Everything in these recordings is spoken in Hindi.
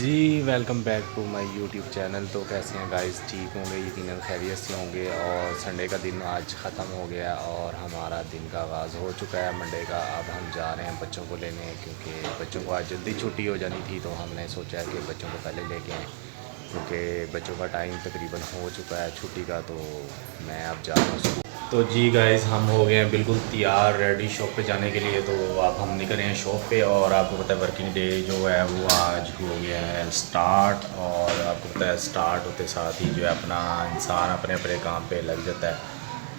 Ji welcome back to my YouTube channel. तो कैसे हैं गाइस, ठीक होंगे, यकीनन खैरियत से होंगे। और संडे का दिन आज ख़त्म हो गया और हमारा दिन का आगाज़ हो चुका है मंडे का। अब हम जा रहे हैं बच्चों को लेने, क्योंकि बच्चों को आज जल्दी छुट्टी हो जानी थी, तो हमने सोचा कि बच्चों को पहले लेके आएँ, क्योंकि बच्चों का टाइम तकरीबन हो चुका है छुट्टी का। तो मैं अब जा रहा हूँ स्कूल। तो जी गाइस, हम हो गए हैं बिल्कुल तैयार रेडी शॉप पे जाने के लिए। तो अब हम निकले हैं शॉप पे, और आपको पता है वर्किंग डे जो है वो आज हो गया है स्टार्ट। और आपको पता है स्टार्ट होते साथ ही जो है अपना इंसान अपने अपने काम पे लग जाता है।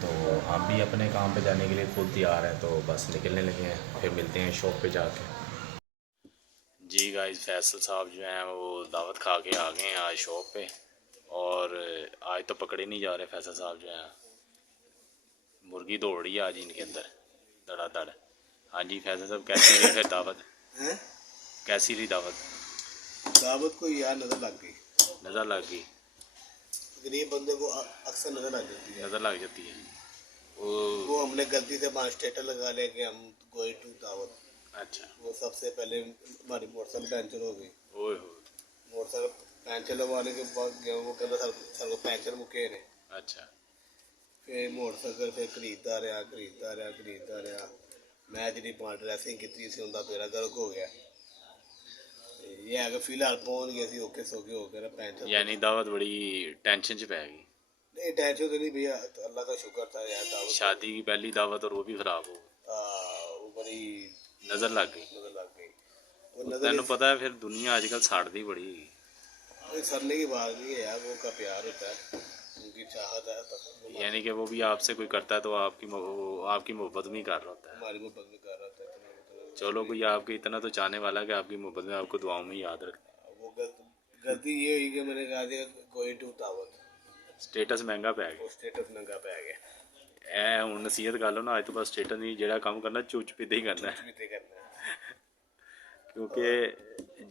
तो हम भी अपने काम पे जाने के लिए फुल तैयार हैं, तो बस निकलने लगे हैं, फिर मिलते हैं शॉप पे जाके। जी गाइस, फैसल साहब जो हैं वो दावत खा के आ गए हैं आज शॉप पे। और आज तो पकड़े नहीं जा रहे फैसल साहब जो हैं, मुर्गी दौड़ रही है आज इनके अंदर धड़ाधड़। हाँ जी फैसल साहब, कैसी रही फिर दावत? हैं? कैसी रही दावत? दावत को यार नजर लग गई। नज़र लग गई? गरीब बंदे को अक्सर नजर लग जाती है। नज़र लग जाती है वो हमने गलती से वहाँ स्टेटस लगा लिया कि हम गोइंग टू दावत। अच्छा। वो सबसे पहले हमारी मोटरसाइकिल पंचर हो गई। ओए हो। मोटरसाइकिल पंचर लगवाने के बाद गया, वो कहता सर को पंचर मुके ने। अच्छा। फिर मोटरसाइकिल फिर खरीदता रहा। मैं जी पांच ड्रेसिंग की सी उनका बेड़ा गर्क हो गया। ये है कि फिलहाल पहुंच गए सी ओके सोके हो गया ना पंचर। यानी दावत बड़ी टेंशन च पै गई। नहीं टेंशन तो नहीं भैया, तो अल्लाह का शुक्र था यार दावत तो। शादी की पहली दावत और वो भी ख़राब हो, वो बड़ी नज़र लग गई। नजर लग गई। वो तो नजर तेन पता है फिर दुनिया आजकल साड़ती बड़ी। सरने की बात नहीं है यार, वो का प्यार होता है, उनकी चाहत है तो यानी कि वो भी आपसे कोई करता है तो वो आपकी मोहब्बत में ही कर रहा होता है। हमारी मोहब्बत में कर रहा था इतना मतलब चलो, कोई आपके इतना तो चाहने वाला है कि आपकी मोहब्बत में आपको दुआओं में याद रखते हैं। वो गलती ये हुई कि मैंने कहा दिया गोइंग टू दावत। स्टेटस महंगा पै वो गया। स्टेटस नंगा पै गया। ਹੁਣ ਨਸੀਹਤ ਗੱਲ ਹੋ ਨਾ, ਅੱਜ ਤੋਂ ਬਾਅਦ ਸਟੇਟਸ ਨਹੀਂ, ਜਿਹੜਾ ਕੰਮ ਕਰਨਾ ਚੁੱਪ ਚੁਪੀਤੇ ਹੀ ਕਰਨਾ कुछ है। भी नहीं करना है। ਕਿਉਂਕਿ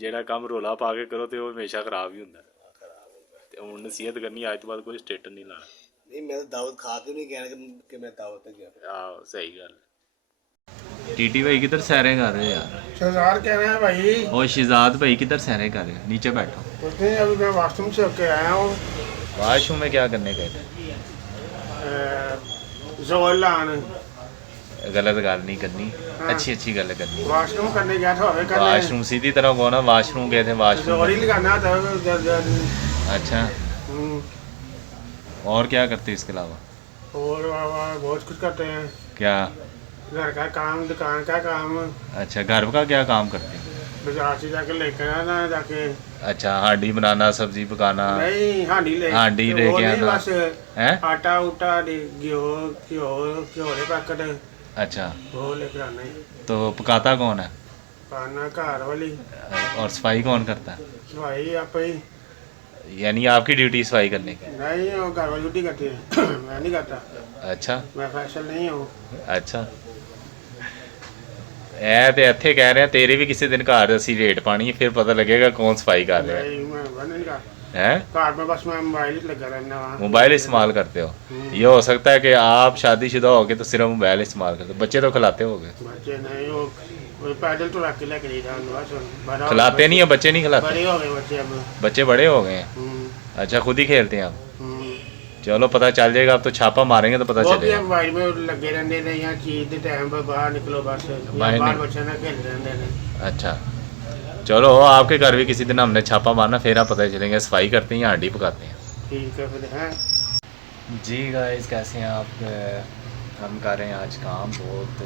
ਜਿਹੜਾ ਕੰਮ ਰੋਲਾ ਪਾ ਕੇ ਕਰੋ ਤੇ ਉਹ ਹਮੇਸ਼ਾ ਖਰਾਬ ਹੀ ਹੁੰਦਾ। खराब होगा। ਤੇ ਹੁਣ ਨਸੀਹਤ ਕਰਨੀ, ਅੱਜ ਤੋਂ ਬਾਅਦ ਕੋਈ ਸਟੇਟਸ ਨਹੀਂ ਲਾਣਾ। नहीं मैं तो दावत खा के नहीं कहना कि मैं दावत पे गया। ਆਹ ਸਹੀ ਗੱਲ। टीटी भाई किधर सैरें कर रहे हो यार? सरदार कह रहे हैं भाई। और शिजाद भाई किधर सैरें कर रहे हो? नीचे बैठो। कुछ नहीं, अभी मैं वॉशरूम से होके आया हूँ। वाशरूम में क्या करने गए थे? जोर लाने। गलत गल नहीं करनी, हाँ। अच्छी अच्छी गल करनी। वॉशरूम करने गया था, हमें करने। वाशरूम सीधी तरह कहो ना, वाशरूम गए थे, वाशरूम जोर ही करने। लगाना था अच्छा, और क्या करते इसके अलावा? और बहुत कुछ करते हैं। क्या? घर का काम, दुकान का काम। अच्छा, घर का क्या काम करते हैं? बाजार से जाके लेकर आना जाके। अच्छा, हांडी बनाना, सब्जी पकाना। नहीं हांडी वो लेके नहीं, आना बस है। आटा उटा घ्यो घ्यो पैकेट अच्छा, वो लेकर आना ही। तो पकाता कौन है? खाना घर वाली। और सफाई कौन करता है? भाई आप ही। यानी आपकी ड्यूटी सफाई करने की? नहीं, वो घर वाली ड्यूटी करती है। मैं नहीं करता, अच्छा। मैं फैशन नहीं हूँ। अच्छा, ਇਹ ਤੇ ਇੱਥੇ ਕਹਿ ਰਹੇ ਆ, ਤੇਰੇ ਵੀ ਕਿਸੇ ਦਿਨ ਘਰ ਅਸੀਂ ਰੇਟ ਪਾਣੀ ਹੈ, ਫਿਰ ਪਤਾ लगेगा कौन सफाई कर रहा नहीं मैं नहीं करता है। घर में, बस मैं मोबाइल ही लगा रहना वहाँ। मोबाइल इस्तेमाल करते हो? ये हो सकता है कि आप शादीशुदा हो गए तो सिर्फ मोबाइल इस्तेमाल करते हो, बच्चे तो खिलाते होगे? बच्चे नहीं, वो पैदल तो रख के लेके नहीं जाऊंगा, बस बड़ा हो खिलाते गए नहीं है बच्चे? नहीं खिलाते? बड़े हो गए बच्चे अब। बच्चे बड़े हो गए हैं? अच्छा, खुद ही खेलते हैं आप? चलो, पता चल जाएगा, अब तो छापा मारेंगे तो पता वो भी चलेगा। अब मोबाइल में लगे रहते हैं, यहाँ चीज के टाइम पर बाहर निकलो बस, बाहर बच्चे ना खेल रहते हैं। अच्छा, चलो आपके घर भी किसी दिन हमने छापा मारना, फिर आप पता चलेंगे सफाई करते हैं या हांडी पकाते हैं। ठीक है फिर है। जी गाइस, कैसे हैं आप? हम कर रहे हैं आज काम बहुत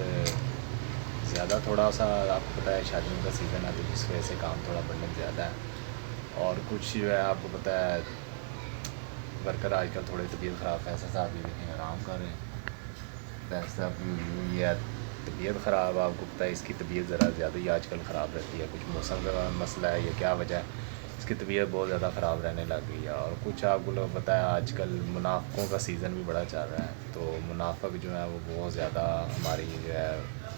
ज़्यादा, थोड़ा सा आपको पता है शादियों का सीज़न है, तो जिस वजह से काम थोड़ा बढ़ने ज़्यादा है। और कुछ जो है आपको पता है वर्कर आजकल थोड़ी तबीयत ख़राब है, ऐसा साहब भी देखें आराम कर रहे हैं। वैसा ये तबीयत ख़राब, आपको पता है इसकी तबीयत ज़रा ज़्यादा ही आजकल ख़राब रहती है, कुछ मौसम का मसला है या क्या वजह है, इसकी तबीयत बहुत ज़्यादा ख़राब रहने लग गई है। और कुछ आपको लोग पता है आजकल मुनाफिकों का सीज़न भी बड़ा चल रहा है, तो मुनाफिक जो है वो बहुत ज़्यादा हमारी जो है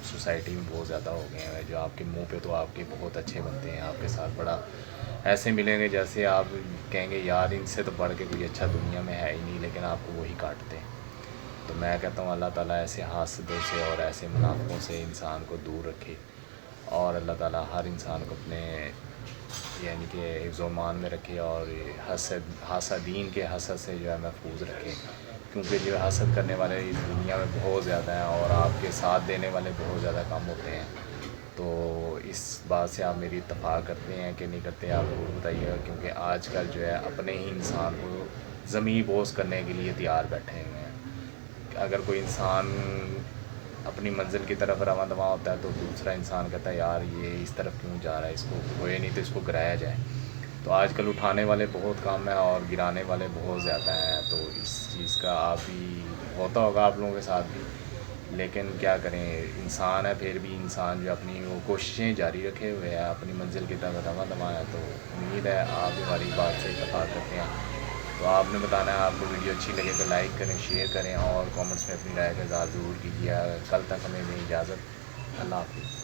सोसाइटी में बहुत ज़्यादा हो गए हैं, जो आपके मुंह पे तो आपके बहुत अच्छे बनते हैं, आपके साथ बड़ा ऐसे मिलेंगे जैसे आप कहेंगे यार इनसे तो बढ़ के कोई अच्छा दुनिया में है ही नहीं, लेकिन आपको वही काटते हैं। तो मैं कहता हूँ अल्लाह ताला ऐसे हासदों से और ऐसे मुनाफिकों से इंसान को दूर रखे, और अल्लाह ताला हर इंसान को अपने यानी कि हिफ्ज़-ओ-मान में रखे और हासदीन के हसद से जो है महफूज रखे, क्योंकि जो हसद करने वाले इस दुनिया में बहुत ज़्यादा हैं और आपके साथ देने वाले बहुत ज़्यादा कम होते हैं। तो इस बात से आप मेरी इत्तेफाक करते हैं कि नहीं करते, आप ज़रूर बताइएगा, क्योंकि आजकल जो है अपने ही इंसान को ज़मीं बोस करने के लिए तैयार बैठे हुए हैं। अगर कोई इंसान अपनी मंजिल की तरफ रवां दवां होता है तो दूसरा इंसान कहता है यार ये इस तरफ क्यों जा रहा है, इसको होए नहीं तो इसको गिराया जाए। तो आजकल उठाने वाले बहुत कम हैं और गिराने वाले बहुत ज़्यादा हैं। तो इस चीज़ का आप भी होता होगा आप लोगों के साथ भी, लेकिन क्या करें, इंसान है, फिर भी इंसान जो अपनी वो कोशिशें जारी रखे हुए है, अपनी मंजिल की तरफ रवां दवां है। तो उम्मीद है आप हमारी बात से इत्तेफाक करते हैं। तो आपने बताना है आपको वीडियो अच्छी लगे तो लाइक करें, शेयर करें और कमेंट्स में अपनी राय का इज़हार ज़रूर कीजिए। कल तक हमें दें इजाज़त। अल्लाह हाफ़िज़।